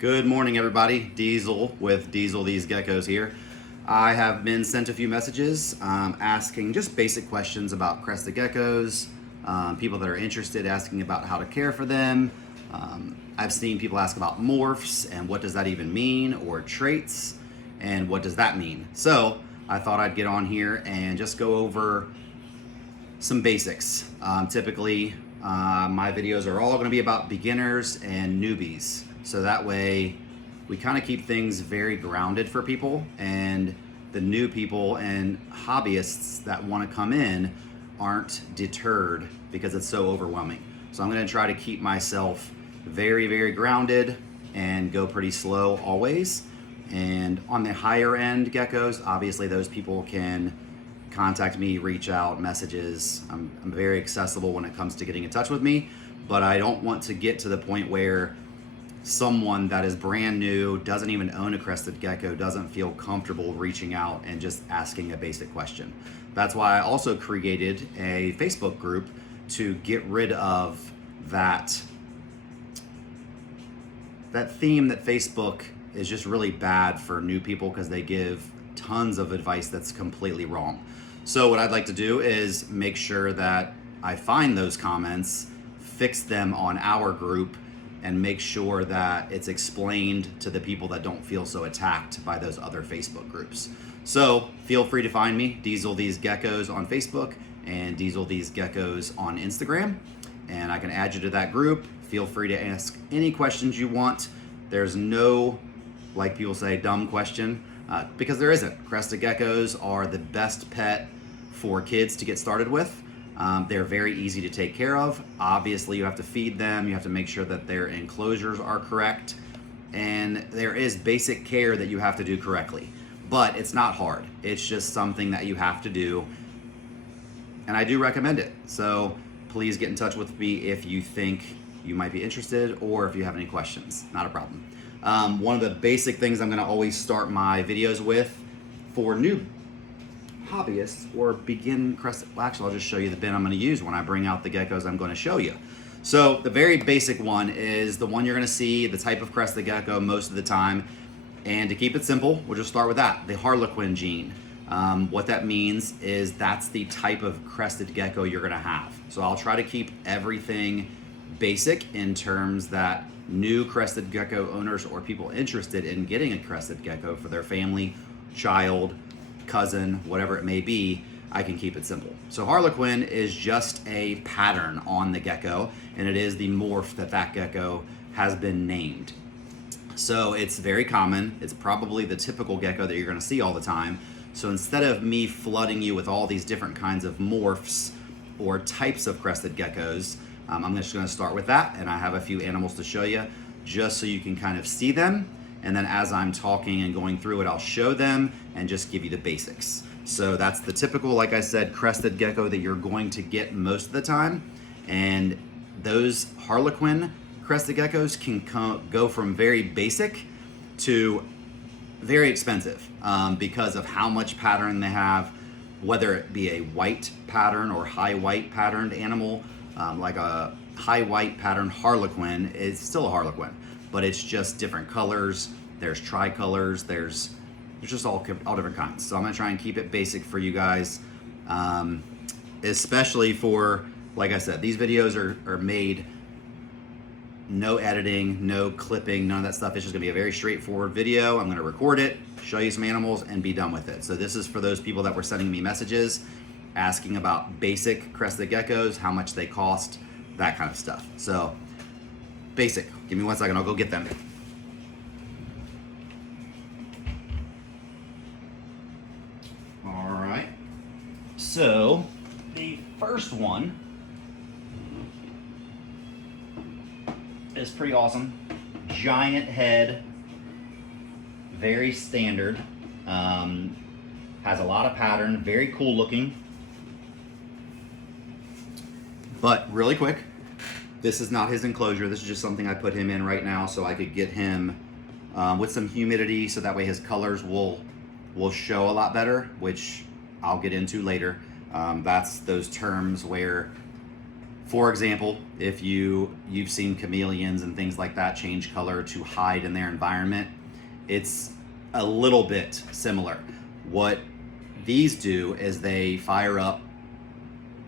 Good morning, everybody. Diesel with Diesel These Geckos here. I have been sent a few messages asking just basic questions about crested geckos, people that are interested asking about how to care for them. I've seen people ask about morphs and what does that even mean, or traits and what does that mean. So I thought I'd get on here and just go over some basics. Typically, my videos are all going to be about beginners and newbies. So that way we kind of keep things very grounded for people, and the new people and hobbyists that want to come in aren't deterred because it's so overwhelming. So I'm going to try to keep myself very, very grounded and go pretty slow always. And on the higher end geckos, obviously those people can contact me, reach out, messages. I'm very accessible when it comes to getting in touch with me, but I don't want to get to the point where someone that is brand new, doesn't even own a crested gecko, doesn't feel comfortable reaching out and just asking a basic question. That's why I also created a Facebook group to get rid of that theme that Facebook is just really bad for new people because they give tons of advice that's completely wrong. So what I'd like to do is make sure that I find those comments, fix them on our group, and make sure that it's explained to the people that don't feel so attacked by those other Facebook groups. So feel free to find me, Diesel These Geckos on Facebook and Diesel These Geckos on Instagram, and I can add you to that group. Feel free to ask any questions you want. There's no, like people say, dumb question, because there isn't. Crested geckos are the best pet for kids to get started with. They're very easy to take care of. Obviously, you have to feed them. You have to make sure that their enclosures are correct. And there is basic care that you have to do correctly. But it's not hard. It's just something that you have to do. And I do recommend it. So please get in touch with me if you think you might be interested or if you have any questions. Not a problem. One of the basic things I'm going to always start my videos with for new hobbyists or begin crested, well, actually I'll just show you the bin I'm going to use when I bring out the geckos I'm going to show you. So the very basic one is the one you're going to see, the type of crested gecko most of the time. And to keep it simple, we'll just start with that, the Harlequin gene. What that means is that's the type of crested gecko you're going to have. So I'll try to keep everything basic in terms that new crested gecko owners or people interested in getting a crested gecko for their family, child, cousin, whatever it may be, I can keep it simple. So Harlequin is just a pattern on the gecko, and it is the morph that gecko has been named. So it's very common. It's probably the typical gecko that you're going to see all the time. So instead of me flooding you with all these different kinds of morphs or types of crested geckos, I'm just going to start with that, and I have a few animals to show you just so you can kind of see them. And then as I'm talking and going through it, I'll show them and just give you the basics. So that's the typical, like I said, crested gecko that you're going to get most of the time. And those Harlequin crested geckos can go from very basic to very expensive because of how much pattern they have, whether it be a white pattern or high white patterned animal, like a high white pattern Harlequin is still a Harlequin, but it's just different colors. There's tricolors, there's just all different kinds. So I'm gonna try and keep it basic for you guys, especially for, like I said, these videos are made, no editing, no clipping, none of that stuff. It's just gonna be a very straightforward video. I'm gonna record it, show you some animals, and be done with it. So this is for those people that were sending me messages asking about basic crested geckos, how much they cost, that kind of stuff. So basic, give me 1 second, I'll go get them. All right, so the first one is pretty awesome. Giant head, very standard, has a lot of pattern, very cool looking. But really quick, this is not his enclosure. This is just something I put him in right now so I could get him with some humidity so that way his colors will show a lot better, which I'll get into later. That's those terms where For example, if you've seen chameleons and things like that change color to hide in their environment, it's a little bit similar. What these do is they fire up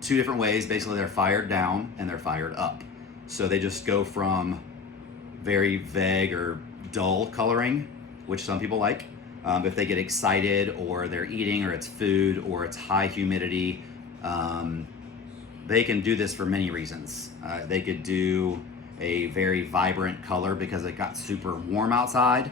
two different ways. Basically, they're fired down and they're fired up. So they just go from very vague or dull coloring, which some people like. If they get excited or they're eating or it's food or it's high humidity, they can do this for many reasons. They could do a very vibrant color because it got super warm outside.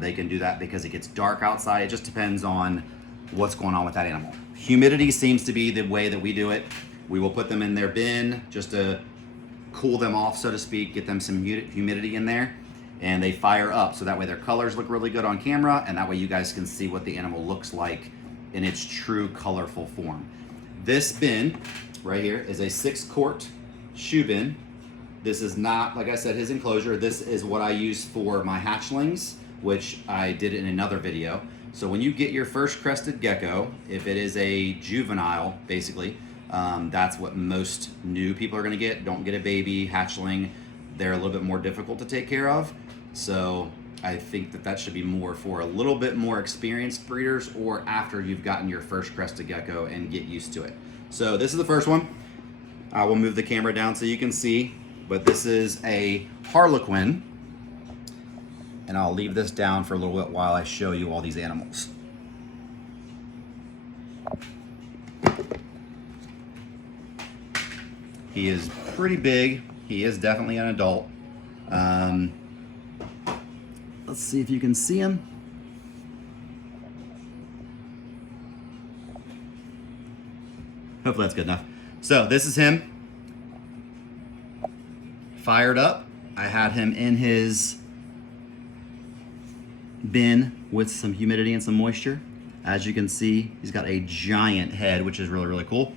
They can do that because it gets dark outside. It just depends on what's going on with that animal. Humidity seems to be the way that we do it. We will put them in their bin just to cool them off, so to speak, get them some humidity in there, and they fire up. So that way their colors look really good on camera, and that way you guys can see what the animal looks like in its true colorful form. This bin right here is a 6-quart shoe bin. This is not, like I said, his enclosure. This is what I use for my hatchlings, which I did in another video. So when you get your first crested gecko, if it is a juvenile, basically, that's what most new people are gonna get. Don't get a baby hatchling. They're a little bit more difficult to take care of. So I think that that should be more for a little bit more experienced breeders or after you've gotten your first crested gecko and get used to it. So this is the first one. I will move the camera down so you can see, but this is a Harlequin. And I'll leave this down for a little bit while I show you all these animals. He is pretty big. He is definitely an adult. Let's see if you can see him. Hopefully that's good enough. So this is him. Fired up. I had him in his bin with some humidity and some moisture. As you can see, he's got a giant head, which is really, really cool.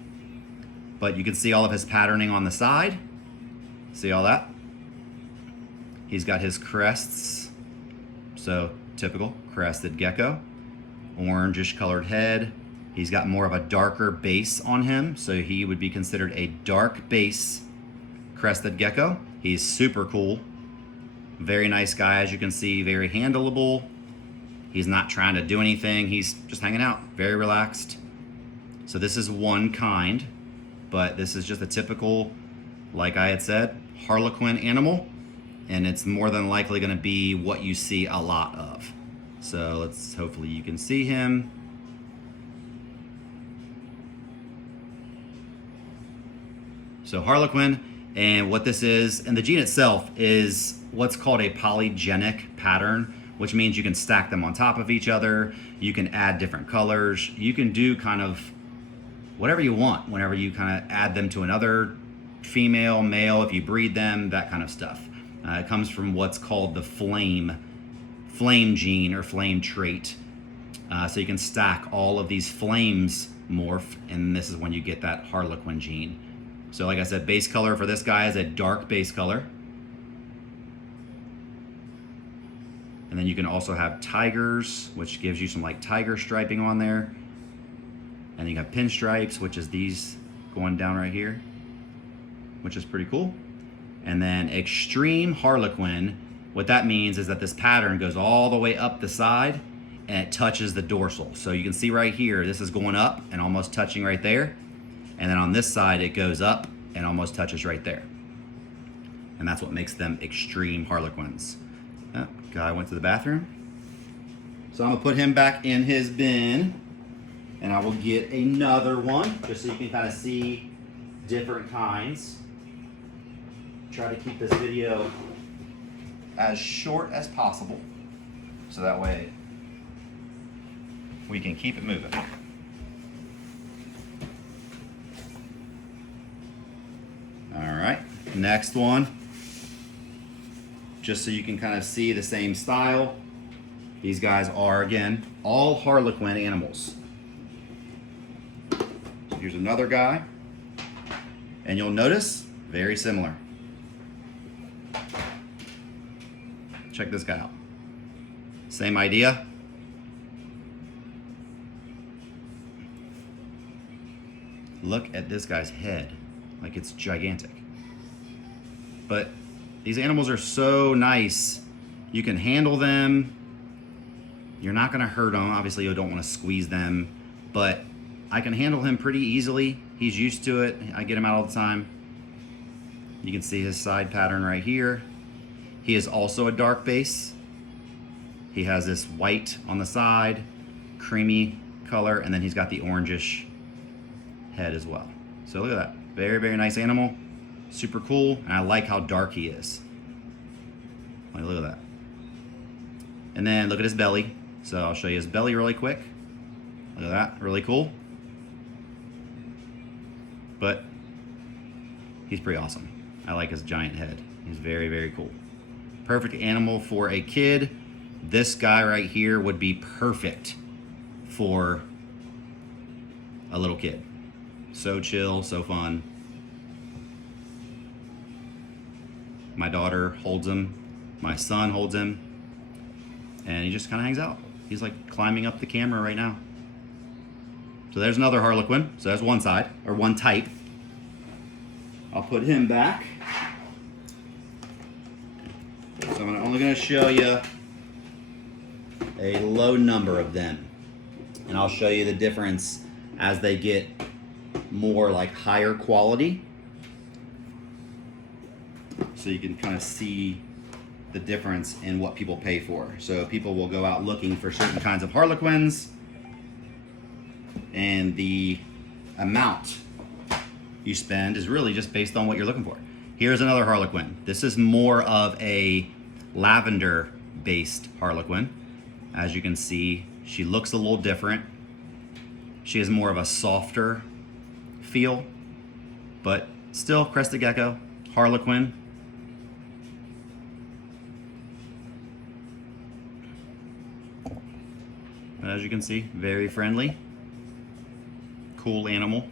But you can see all of his patterning on the side. See all that? He's got his crests. So typical crested gecko. Orangish colored head. He's got more of a darker base on him, so he would be considered a dark base crested gecko. He's super cool. Very nice guy, as you can see, very handleable. He's not trying to do anything. He's just hanging out, very relaxed. So this is one kind, but this is just a typical, like I had said, Harlequin animal, and it's more than likely gonna be what you see a lot of. So hopefully you can see him. So Harlequin, and what this is, and the gene itself is what's called a polygenic pattern, which means you can stack them on top of each other. You can add different colors. You can do kind of whatever you want whenever you kind of add them to another female, male, if you breed them, that kind of stuff. It comes from what's called the flame gene or flame trait. So you can stack all of these flames morph, and this is when you get that Harlequin gene. So like I said, base color for this guy is a dark base color. And then you can also have tigers, which gives you some like tiger striping on there. And then you have pinstripes, which is these going down right here, which is pretty cool. And then extreme Harlequin, what that means is that this pattern goes all the way up the side and it touches the dorsal. So you can see right here, this is going up and almost touching right there. And then on this side, it goes up and almost touches right there. And that's what makes them extreme Harlequins. Oh, guy went to the bathroom. So I'm gonna put him back in his bin, and I will get another one just so you can kind of see different kinds. Try to keep this video as short as possible, so that way we can keep it moving. All right, next one. Just so you can kind of see the same style. These guys are, again, all Harlequin animals. So here's another guy. And you'll notice, very similar. Check this guy out. Same idea. Look at this guy's head. Like, it's gigantic. But these animals are so nice. You can handle them. You're not gonna hurt them. Obviously, you don't wanna squeeze them, but I can handle him pretty easily. He's used to it. I get him out all the time. You can see his side pattern right here. He is also a dark base. He has this white on the side, creamy color, and then he's got the orangish head as well. So look at that. Very, very nice animal. Super cool, and I like how dark he is. Like, look at that. And then look at his belly. So I'll show you his belly really quick. Look at that, really cool. But he's pretty awesome. I like his giant head. He's very, very cool. Perfect animal for a kid. This guy right here would be perfect for a little kid. So chill, so fun. My daughter holds him. My son holds him. And he just kind of hangs out. He's like climbing up the camera right now. So there's another Harlequin. So that's one side, or one type. I'll put him back. So I'm only going to show you a low number of them. And I'll show you the difference as they get more like higher quality. So you can kind of see the difference in what people pay for. So people will go out looking for certain kinds of Harlequins, and the amount you spend is really just based on what you're looking for. Here's another Harlequin. This is more of a lavender based Harlequin. As you can see, she looks a little different. She has more of a softer feel, but still Crested Gecko, Harlequin. As you can see, very friendly, cool animal.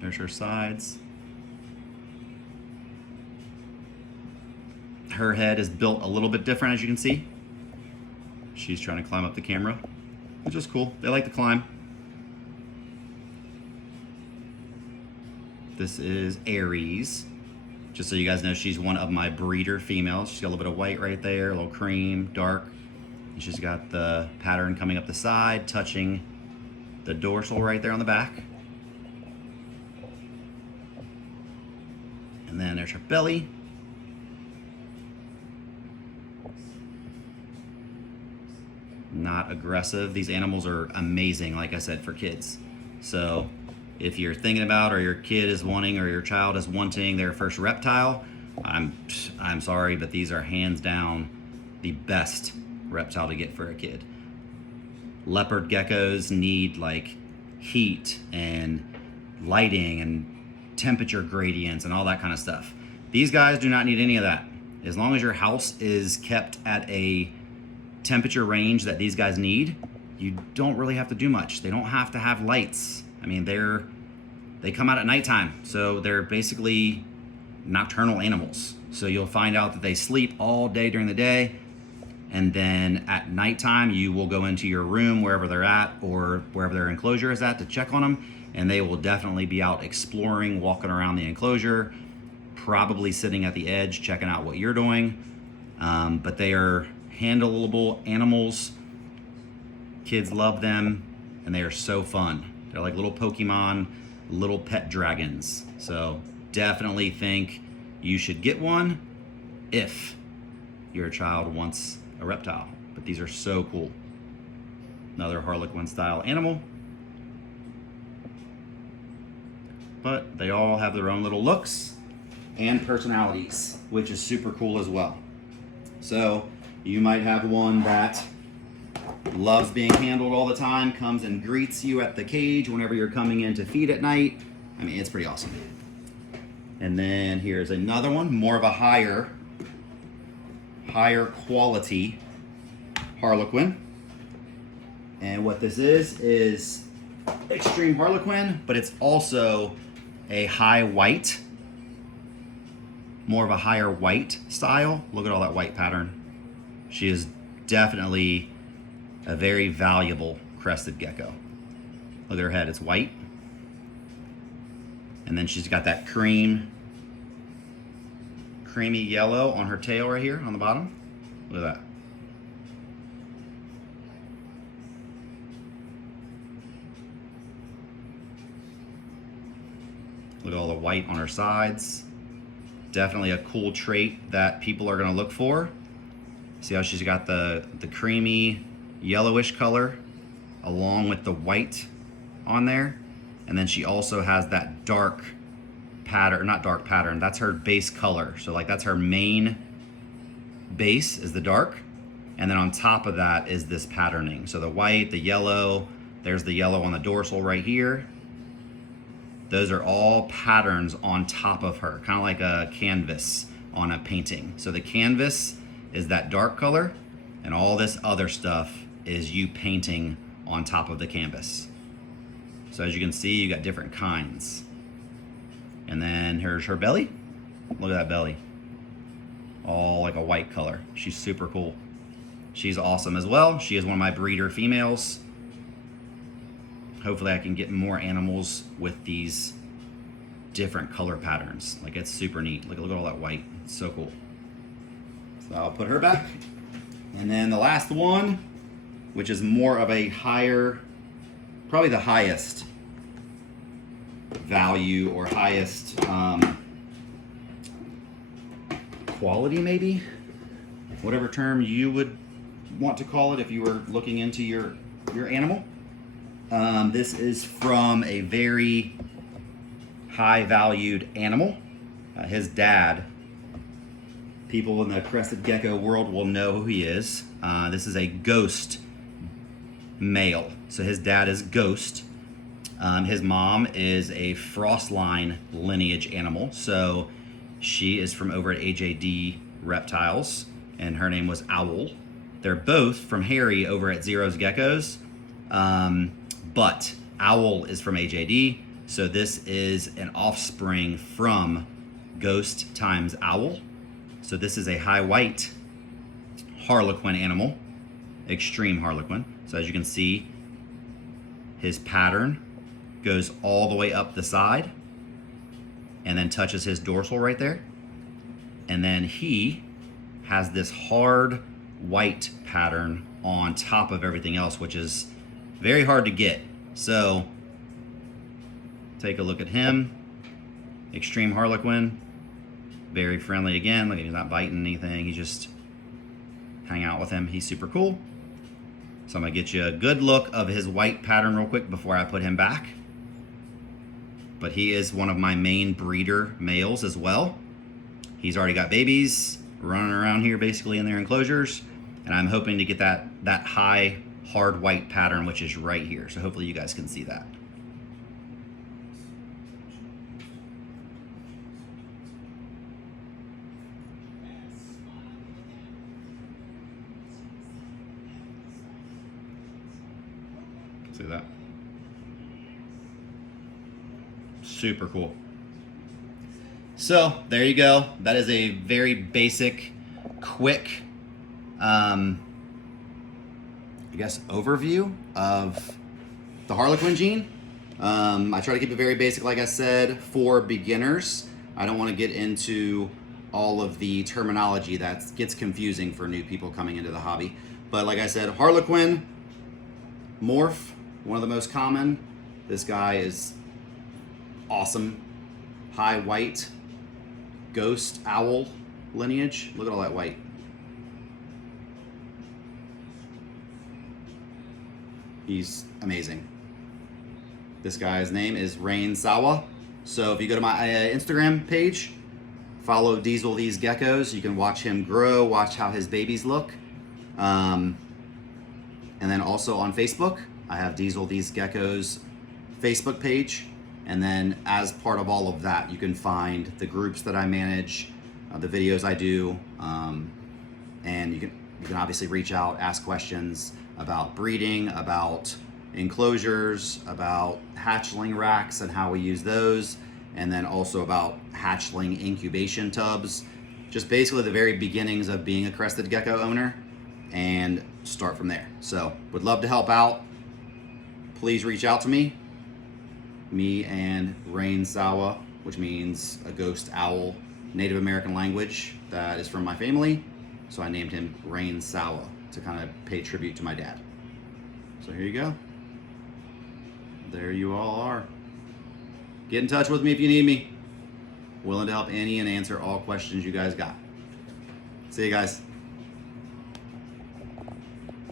There's her sides. Her head is built a little bit different, as you can see. She's trying to climb up the camera, which is cool. They like to climb. This is Aries. Just so you guys know, she's one of my breeder females. She's got a little bit of white right there, a little cream, dark. And she's got the pattern coming up the side, touching the dorsal right there on the back. And then there's her belly. Not aggressive. These animals are amazing, like I said, for kids. So if you're thinking about, or your kid is wanting, or your child is wanting their first reptile, I'm sorry, but these are hands down the best reptile to get for a kid. Leopard geckos need like heat and lighting and temperature gradients and all that kind of stuff. These guys do not need any of that. As long as your house is kept at a temperature range that these guys need, you don't really have to do much. They don't have to have lights. I mean, they come out at nighttime, so they're basically nocturnal animals. So you'll find out that they sleep all day during the day, and then at nighttime you will go into your room wherever they're at, or wherever their enclosure is at, to check on them, and they will definitely be out exploring, walking around the enclosure, probably sitting at the edge checking out what you're doing. But they are handleable animals. Kids love them, and they are so fun. They're like little Pokemon, little pet dragons. So definitely think you should get one if your child wants a reptile. But these are so cool. Another Harlequin style animal. But they all have their own little looks and personalities, which is super cool as well. So you might have one that loves being handled all the time, comes and greets you at the cage whenever you're coming in to feed at night. I mean, it's pretty awesome. And then here's another one, more of a higher quality Harlequin. And what this is extreme Harlequin, but it's also a high white, more of a higher white style. Look at all that white pattern. She is definitely a very valuable crested gecko. Look at her head, it's white. And then she's got that creamy yellow on her tail right here on the bottom. Look at that. Look at all the white on her sides. Definitely a cool trait that people are gonna look for. See how she's got the creamy yellowish color along with the white on there. And then she also has that dark pattern, not dark pattern, that's her base color. So like that's her main base is the dark. And then on top of that is this patterning. So the white, the yellow, there's the yellow on the dorsal right here. Those are all patterns on top of her, kind of like a canvas on a painting. So the canvas is that dark color, and all this other stuff is you painting on top of the canvas. So as you can see, you got different kinds. And then here's her belly. Look at that belly. All like a white color. She's super cool. She's awesome as well. She is one of my breeder females. Hopefully I can get more animals with these different color patterns. Like it's super neat. Look at all that white. It's so cool. So I'll put her back. And then the last one, which is more of a higher, probably the highest value or highest quality maybe, whatever term you would want to call it if you were looking into your animal. This is from a very high valued animal. His dad, people in the crested gecko world will know who he is. This is a ghost male. So his dad is Ghost. His mom is a Frostline lineage animal. So she is from over at AJD Reptiles, and her name was Owl. They're both from Harry over at Zero's Geckos. But Owl is from AJD, so this is an offspring from Ghost times Owl. So this is a high white Harlequin animal, extreme Harlequin. So as you can see, his pattern goes all the way up the side and then touches his dorsal right there. And then he has this hard white pattern on top of everything else, which is very hard to get. So take a look at him. Extreme Harlequin. Very friendly again. Look, he's not biting anything. He just hang out with him. He's super cool. So I'm gonna get you a good look of his white pattern real quick before I put him back. But he is one of my main breeder males as well. He's already got babies running around here basically in their enclosures. And I'm hoping to get that high hard white pattern, which is right here. So hopefully you guys can see that. See that? Super cool. So there you go. That is a very basic, quick, I guess, overview of the Harlequin gene. I try to keep it very basic, like I said, for beginners. I don't want to get into all of the terminology that gets confusing for new people coming into the hobby. But like I said, Harlequin, morph, one of the most common. This guy is awesome. High white, ghost, owl lineage. Look at all that white. He's amazing. This guy's name is Rain Sawa. So if you go to my Instagram page, follow Diesel These Geckos. You can watch him grow, watch how his babies look. And then also on Facebook, I have Diesel These Geckos Facebook page. And then as part of all of that, you can find the groups that I manage, the videos I do, and you can obviously reach out, ask questions about breeding, about enclosures, about hatchling racks and how we use those, and then also about hatchling incubation tubs. Just basically the very beginnings of being a crested gecko owner, and start from there. So would love to help out. Please reach out to me. me and Rain Sawa, which means a ghost owl, Native American language that is from my family. So I named him Rain Sawa to kind of pay tribute to my dad. So here you go. There you all are. Get in touch with me if you need me. Willing to help any and answer all questions you guys got. See you guys.